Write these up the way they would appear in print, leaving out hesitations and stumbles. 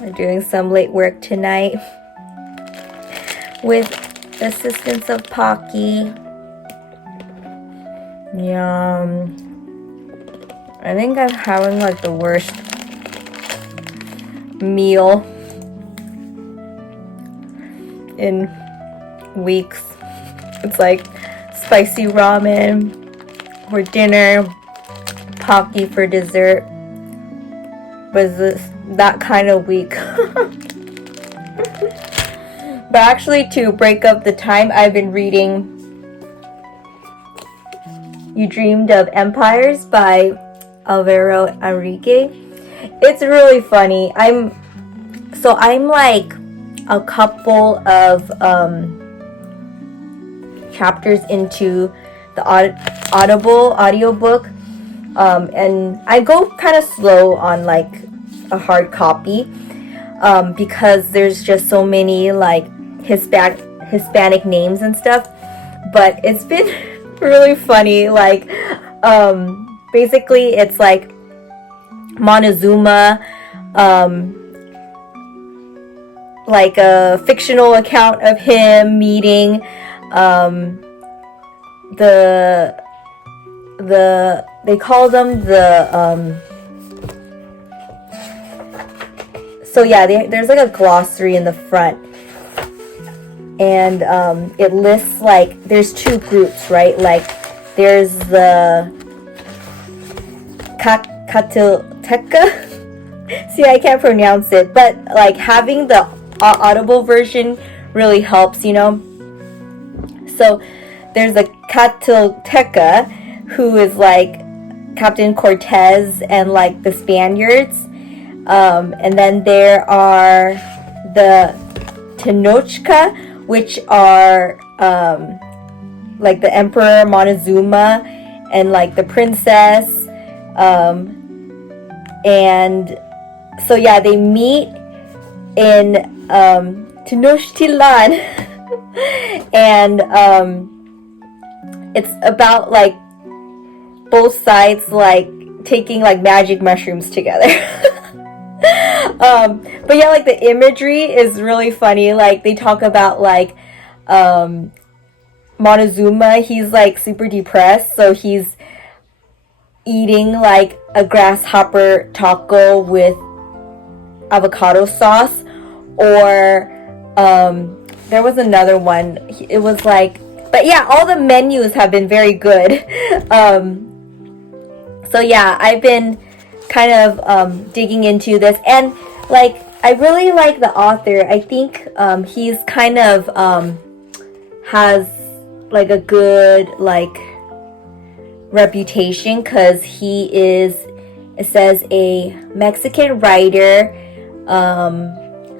We're doing some late work tonight with the assistance of Pocky. Yum. I think I'm having like the worst meal in weeks. It's like spicy ramen for dinner, Pocky for dessert. Was this that kind of week? But actually, to break up the time, I've been reading You Dreamed of Empires by Alvaro Enrique. It's really funny. I'm like a couple of chapters into the Audible audiobook, and I go kind of slow on like a hard copy, because there's just so many like Hispanic names and stuff. But it's been really funny. Like basically it's like Montezuma, like a fictional account of him meeting they call them the so yeah, there's like a glossary in the front, and it lists like there's two groups, right? Like there's the Katilteka. See, I can't pronounce it, but like having the audible version really helps, you know. So there's the Katilteka, who is like Captain Cortez and like the Spaniards, and then there are the Tenochca, which are like the Emperor Montezuma and like the princess, and so yeah, they meet in Tenochtitlan, and it's about like both sides like taking like magic mushrooms together. But yeah, like the imagery is really funny. Like they talk about like Montezuma, he's like super depressed, so he's eating like a grasshopper taco with avocado sauce. Or there was another one, it was like, but yeah, all the menus have been very good. So yeah, I've been kind of digging into this, and like I really like the author. I think he's kind of has like a good like reputation, because he is, it says, a Mexican writer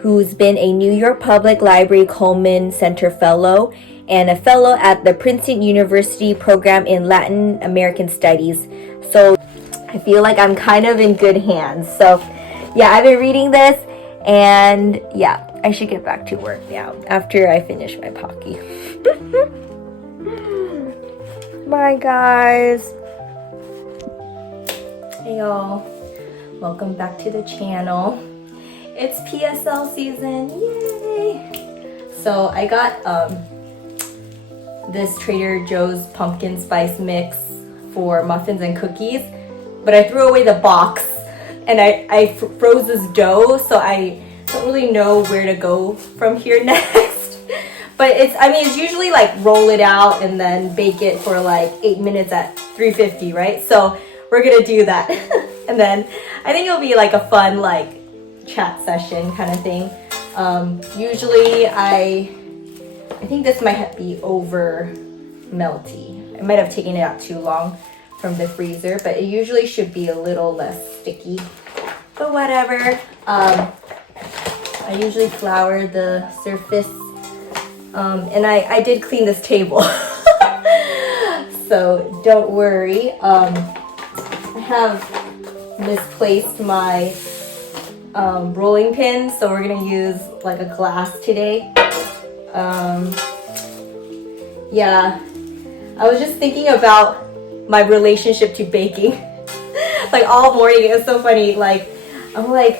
who's been a New York Public Library Coleman Center Fellow and a fellow at the Princeton University Program in Latin American Studies. So I feel like I'm kind of in good hands. So yeah, I've been reading this, and yeah, I should get back to work now after I finish my Pocky. Bye guys. Hey y'all, welcome back to the channel. It's PSL season, yay! So I got this Trader Joe's pumpkin spice mix for muffins and cookies, but I threw away the box, and I froze this dough, so I don't really know where to go from here next. But it's usually like roll it out and then bake it for like 8 minutes at 350, right? So we're gonna do that. And then I think it'll be like a fun like chat session kind of thing. Usually I think this might be over melty. I might have taken it out too long from the freezer, but it usually should be a little less sticky. But whatever. I usually flour the surface, and I did clean this table. So don't worry. I have misplaced my rolling pin, so we're gonna use like a glass today. Yeah, I was just thinking about my relationship to baking. Like all morning, it was so funny. Like I'm like,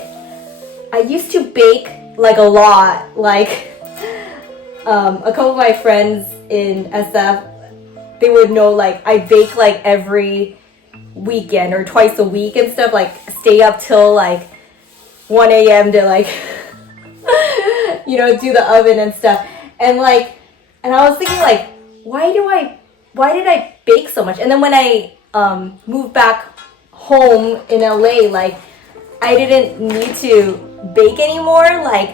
I used to bake like a lot. Like a couple of my friends in SF, they would know like I bake like every weekend or twice a week and stuff, like stay up till like 1 a.m. to like you know, do the oven and stuff. And like, and I was thinking like, why did I bake so much? And then when I moved back home in LA, like I didn't need to bake anymore. Like,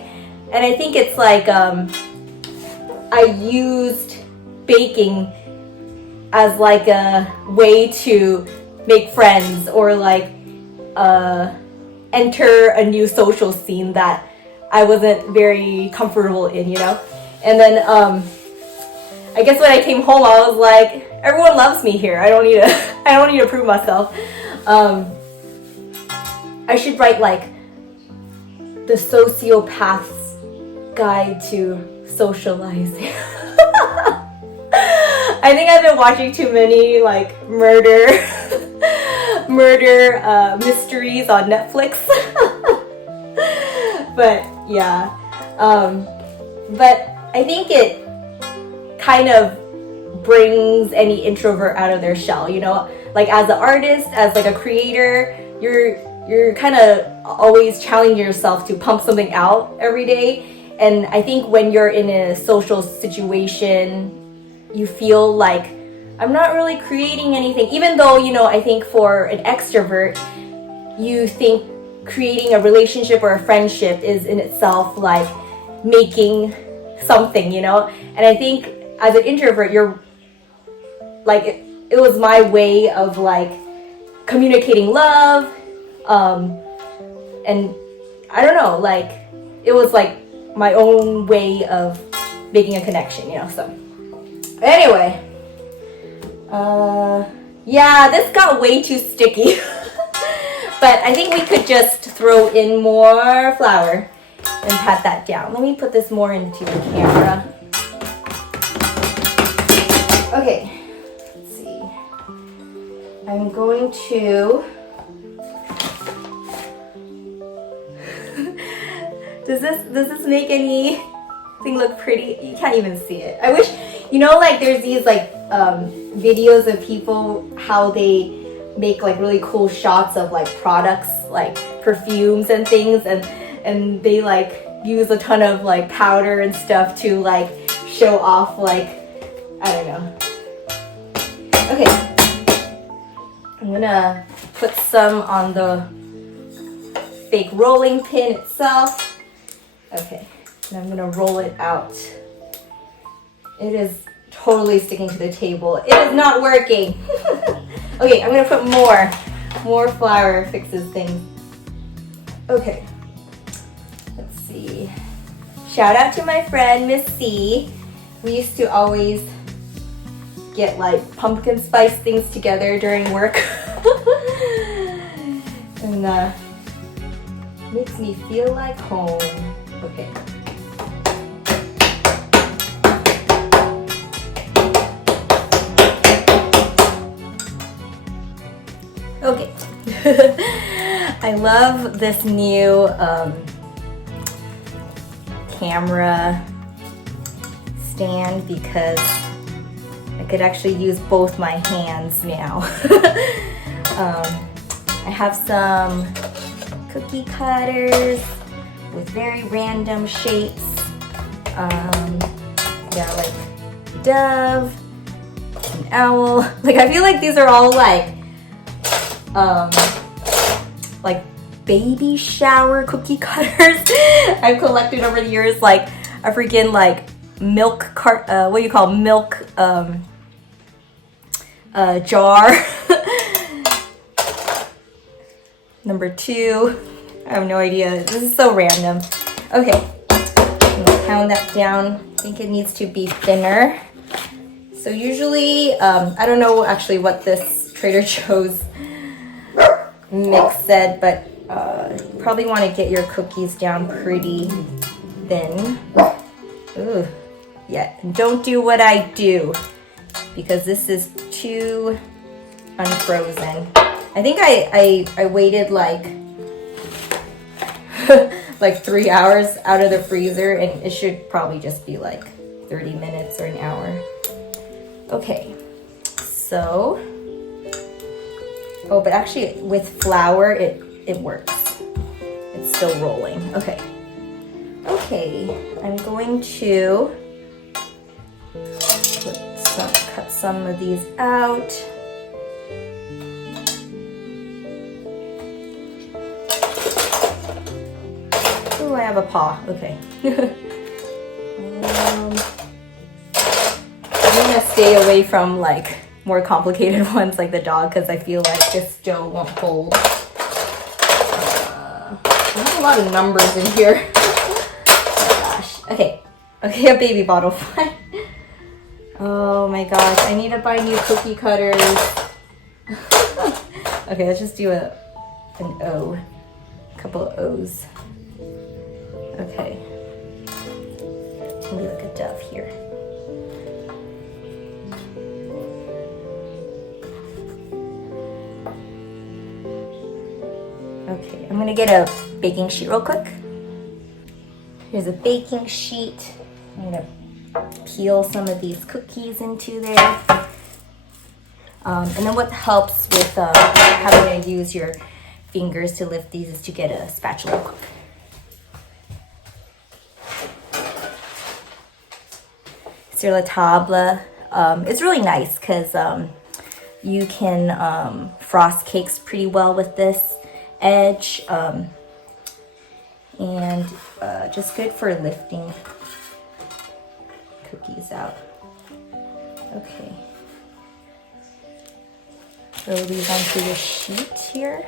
and I think it's like I used baking as like a way to make friends or like enter a new social scene that I wasn't very comfortable in, you know? And then I guess when I came home, I was like, everyone loves me here. I don't need to prove myself. I should write like the Sociopath's Guide to Socializing. I think I've been watching too many like murder mysteries on Netflix. But yeah, but I think it kind of brings any introvert out of their shell, you know? Like as an artist, as like a creator, you're kind of always challenging yourself to pump something out every day. And I think when you're in a social situation, you feel like I'm not really creating anything, even though, you know, I think for an extrovert, you think creating a relationship or a friendship is in itself like making something, you know? And I think as an introvert, you're like, it was my way of like communicating love, and I don't know, like it was like my own way of making a connection, you know? So anyway, yeah, this got way too sticky. But I think we could just throw in more flour and pat that down. Let me put this more into the camera. Okay, let's see. I'm going to... Does this make anything look pretty? You can't even see it. I wish, you know, like there's these like videos of people, how they make like really cool shots of like products like perfumes and things, and they like use a ton of like powder and stuff to like show off, like, I don't know. Okay, I'm gonna put some on the fake rolling pin itself. Okay, and I'm gonna roll it out. It is totally sticking to the table. It is not working. Okay, I'm gonna put more flour, fixes things. Okay, let's see. Shout out to my friend Miss C. We used to always get like pumpkin spice things together during work. And makes me feel like home. Okay. Okay. I love this new camera stand because I could actually use both my hands now. I have some cookie cutters with very random shapes. Yeah, like dove, an owl. Like I feel like these are all like baby shower cookie cutters I've collected over the years, like a freaking like milk cart, what do you call milk jar. Number 2, I have no idea. This is so random. Okay, I'm gonna pound that down. I think it needs to be thinner. So usually, I don't know actually what this Trader Joe's mix said, but probably want to get your cookies down pretty thin. Ooh, yeah, don't do what I do because this is too unfrozen. I think I waited like like 3 hours out of the freezer, and it should probably just be like 30 minutes or an hour. Okay, so, oh, but actually with flour, it works. It's still rolling. Okay. Okay, I'm going to cut some of these out. Oh, I have a paw. Okay. I'm gonna stay away from like more complicated ones like the dog, because I feel like this dough won't hold. There's a lot of numbers in here. Oh my gosh. Okay, a baby bottle. Fine. Oh my gosh, I need to buy new cookie cutters. Okay, let's just do an O. A couple of O's. Okay. Maybe like a dove here. Okay, I'm gonna get a baking sheet real quick. Here's a baking sheet. I'm gonna peel some of these cookies into there. And then what helps with having to use your fingers to lift these is to get a spatula quick. Sur la table. It's really nice because you can frost cakes pretty well with this edge, and just good for lifting cookies out. Okay. Throw these onto the sheet here.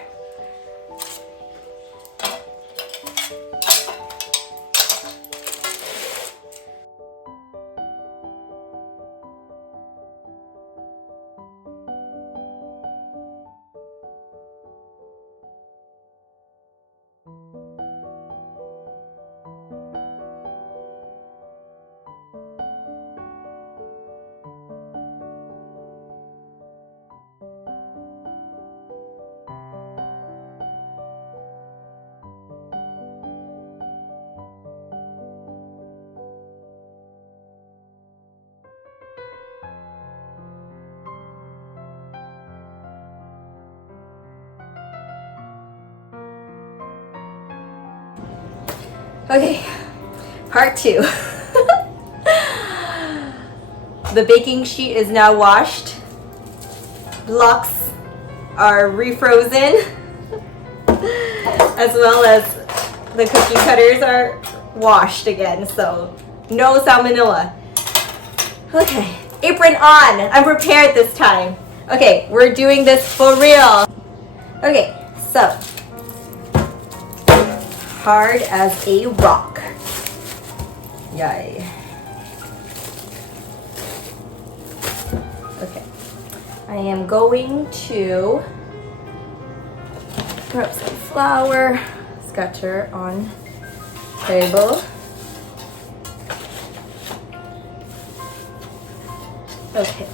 Okay, part 2. The baking sheet is now washed. Blocks are refrozen, as well as the cookie cutters are washed again, so no salmonella. Okay, apron on. I'm prepared this time. Okay, we're doing this for real. Okay, so hard as a rock. Yay. Okay, I am going to grab some flour, scatter on table. Okay.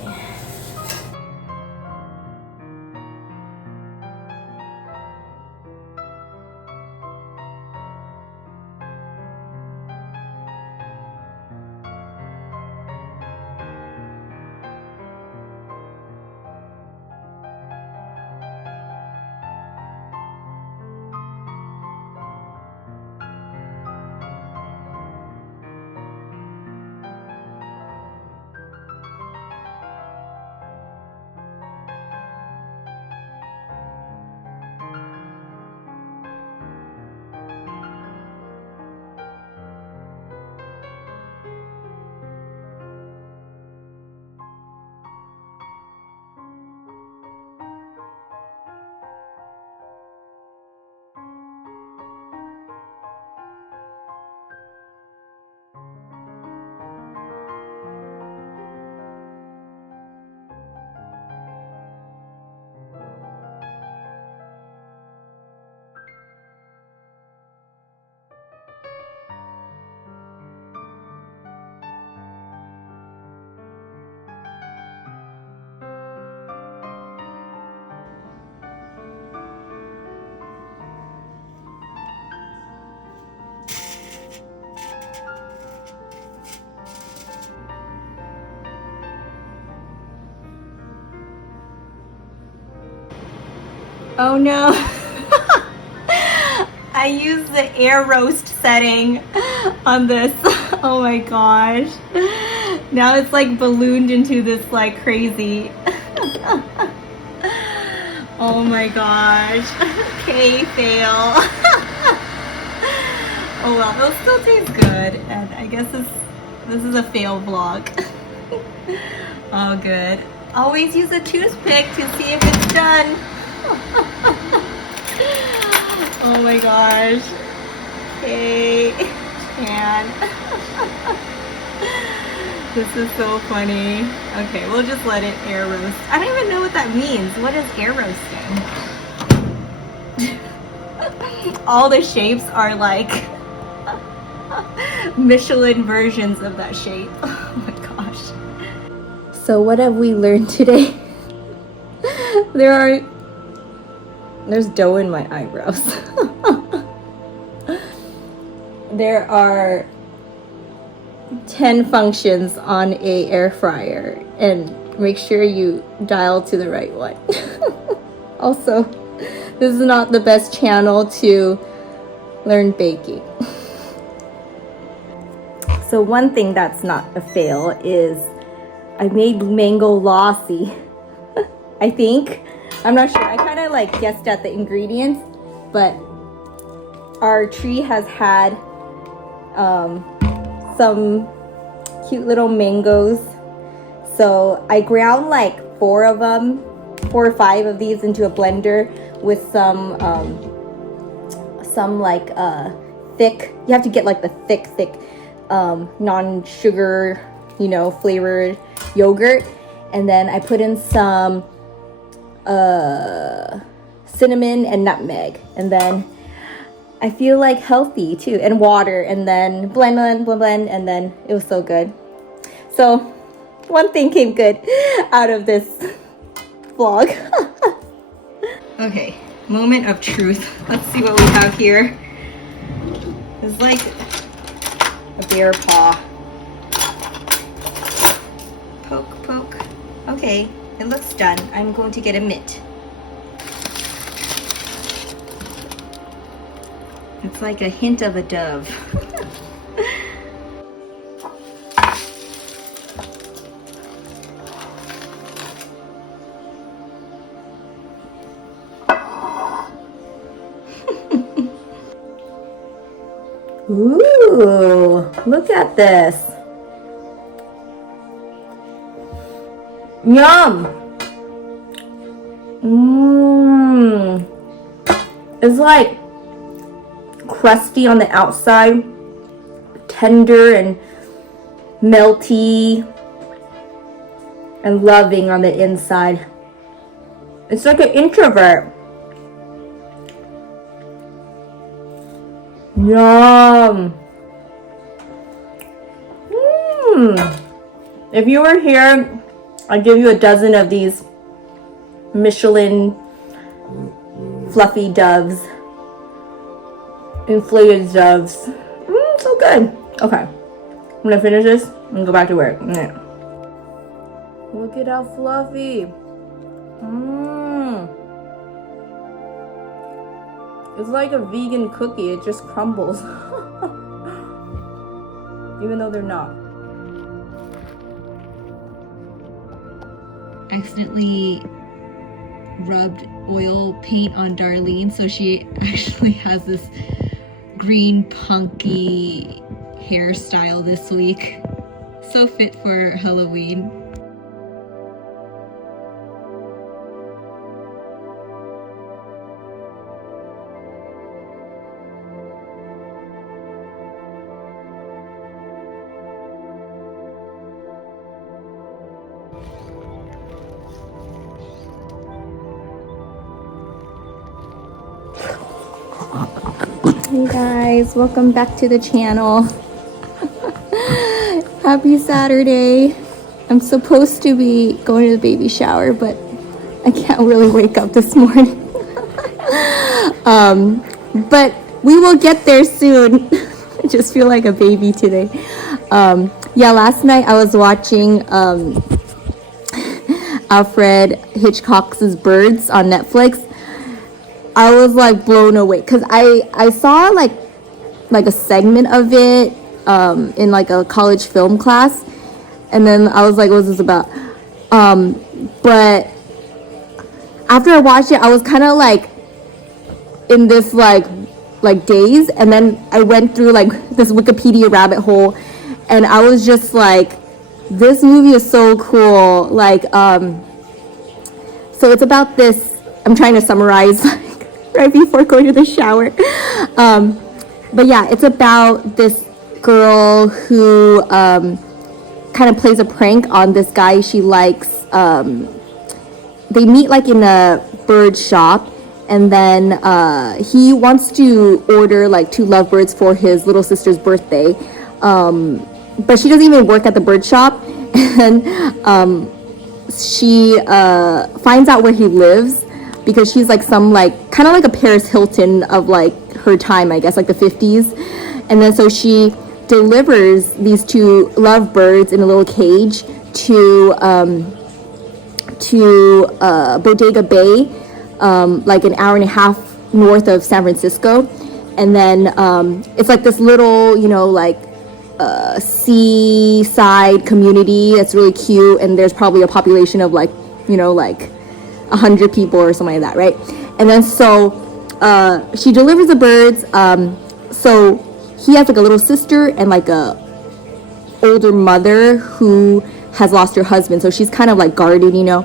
Oh no. I used the air roast setting on this. Oh my gosh. Now it's like ballooned into this like crazy. Oh my gosh. Okay, fail. Oh well, it'll still taste good. And I guess this is a fail vlog. Oh good. Always use a toothpick to see if it's done. Oh my gosh. Okay. And this is so funny. Okay, we'll just let it air roast. I don't even know what that means. What is air roasting? All the shapes are like Michelin versions of that shape. Oh my gosh. So what have we learned today? There's dough in my eyebrows. There are 10 functions on a air fryer, and make sure you dial to the right one. Also, this is not the best channel to learn baking. So one thing that's not a fail is I made mango lassi. I think. I'm not sure. I kind of like guessed at the ingredients, but our tree has had some cute little mangoes. So I ground like 4 or 5 of these into a blender with some like thick. You have to get like the thick non-sugar, flavored yogurt, and then I put in some cinnamon and nutmeg, and then I feel like healthy too, and water, and then blend, and then it was so good. So one thing came good out of this vlog. Okay, moment of truth. Let's see what we have here. It's like a bear paw. Poke. Okay, it looks done. I'm going to get a mitt. It's like a hint of a dove. Ooh, look at this. Yum! It's like crusty on the outside, tender and melty, and loving on the inside. It's like an introvert. Yum! If you were here, I'd give you a dozen of these Michelin fluffy doves. Inflated doves. So good. Okay. I'm gonna finish this and go back to work. Look at how fluffy. It's like a vegan cookie. It just crumbles. Even though they're not. Accidentally rubbed oil paint on Darlene, so she actually has this green punky hairstyle this week. So fit for Halloween. Hey guys, welcome back to the channel. Happy Saturday. I'm supposed to be going to the baby shower, but I can't really wake up this morning. But we will get there soon. I just feel like a baby today. Yeah, last night I was watching Alfred Hitchcock's Birds on Netflix. I was like blown away because I saw like a segment of it in like a college film class, and then I was like, what's this about? But after I watched it, I was kind of like in this like daze, and then I went through like this Wikipedia rabbit hole, and I was just like, this movie is so cool. Like so it's about this, I'm trying to summarize like right before going to the shower. But yeah, it's about this girl who kind of plays a prank on this guy she likes. They meet like in a bird shop, and then he wants to order like 2 lovebirds for his little sister's birthday. But she doesn't even work at the bird shop, and she finds out where he lives because she's like some like kind of like a Paris Hilton of like her time, I guess, like the 50s. And then so she delivers these 2 lovebirds in a little cage to Bodega Bay, like an hour and a half north of San Francisco. And then it's like this little, you know, like seaside community that's really cute, and there's probably a population of like, you know, like 100 people or something like that, right? And then so she delivers the birds. So he has like a little sister and like a older mother who has lost her husband, so she's kind of like guarded, you know.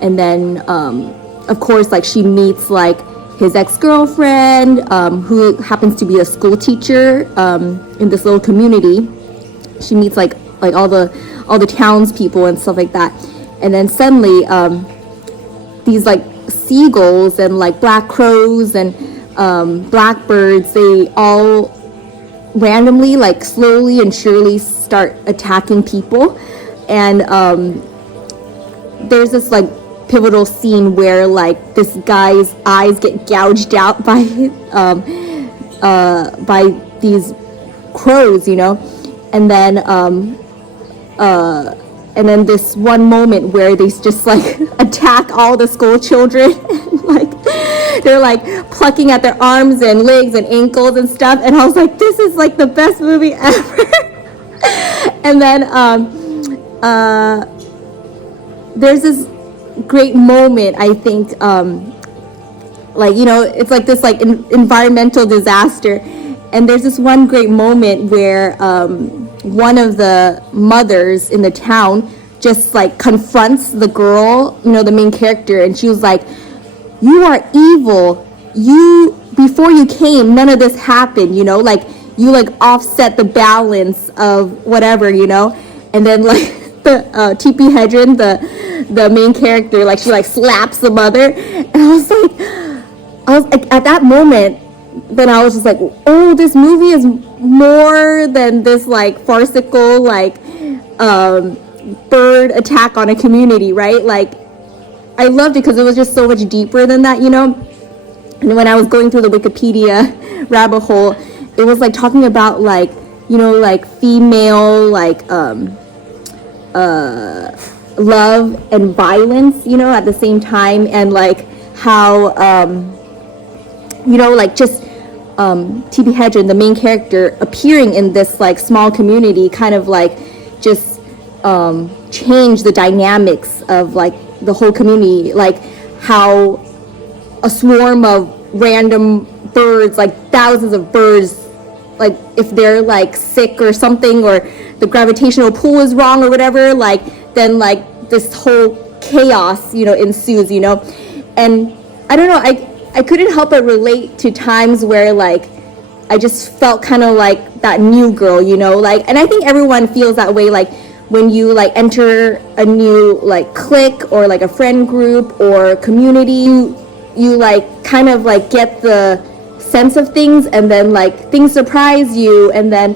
And then of course like she meets like his ex-girlfriend, who happens to be a school teacher in this little community. She meets like all the townspeople and stuff like that. And then suddenly these like seagulls and like black crows and blackbirds, they all randomly, like slowly and surely start attacking people. And there's this like pivotal scene where like this guy's eyes get gouged out by these crows, you know. And then this one moment where they just like attack all the school children. Like they're like plucking at their arms and legs and ankles and stuff, and I was like, this is like the best movie ever. And then there's this great moment, I think, like, you know, it's like this like environmental disaster, and there's this one great moment where one of the mothers in the town just like confronts the girl, you know, the main character, and she was like, you are evil, you, before you came none of this happened, you know, like you like offset the balance of whatever, you know. And then like the TP Hedren, the main character, like she like slaps the mother, and I was like at that moment, then I was just like, oh, this movie is more than this like farcical like bird attack on a community, right? Like I loved it because it was just so much deeper than that, you know. And when I was going through the Wikipedia rabbit hole, it was like talking about like, you know, like female like love and violence, you know, at the same time, and like how you know, like just TP Hedren, the main character, appearing in this like small community kind of like just change the dynamics of like the whole community, like how a swarm of random birds, like thousands of birds, like if they're like sick or something, or the gravitational pull is wrong or whatever, like then like this whole chaos, you know, ensues, you know. And I don't know, I couldn't help but relate to times where like I just felt kind of like that new girl, you know, like, and I think everyone feels that way, like when you like enter a new like clique or like a friend group or community, you like kind of like get the sense of things, and then like things surprise you, and then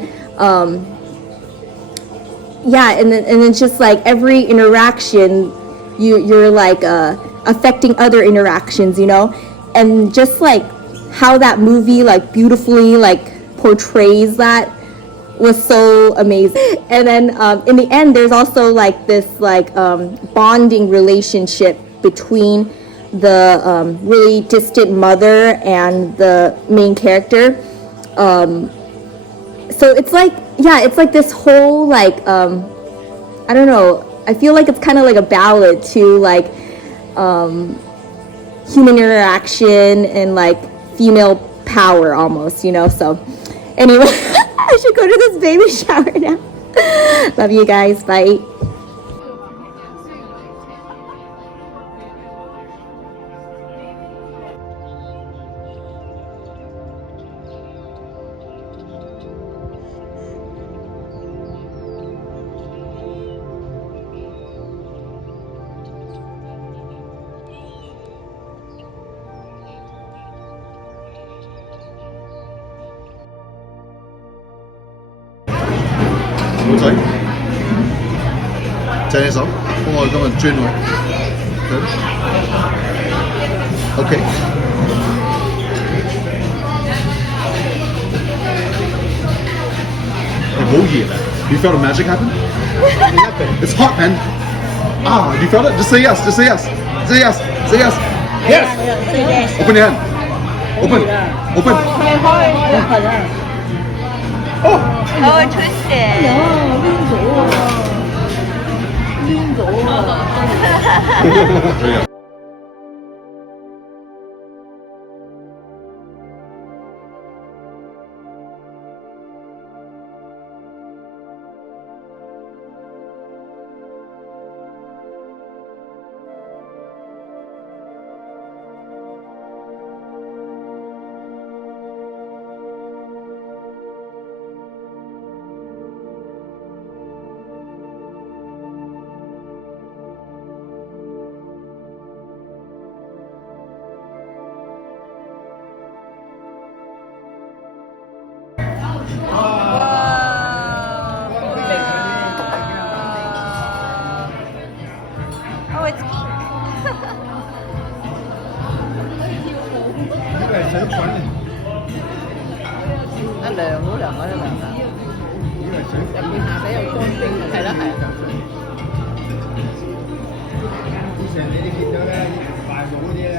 yeah, and then it's just like every interaction you're like affecting other interactions, you know. And just like how that movie like beautifully like portrays that was so amazing. And then in the end there's also like this like bonding relationship between the really distant mother and the main character. So it's like, yeah, it's like this whole like I don't know, I feel like it's kind of like a ballad to like human interaction and like female power almost, you know. So anyway, I should go to this baby shower now. Love you guys. Bye. Hữu嘴，借隻手，幫我今日轉喎。OK。好熱啊 ！You felt the magic happen? It's hot, man. Ah, you felt it? Just say yes. Just say yes. Say yes. Say yes. Yes. Open your hand. Open. Open. Oh. Oh, twisted. Yeah. Oh, it's pink. 呢個係水滾嚟。一涼好涼嗰啲涼啊！呢個係水。入邊下底有乾冰，係啦係啊。以前你哋見到咧賣帽嗰啲咧。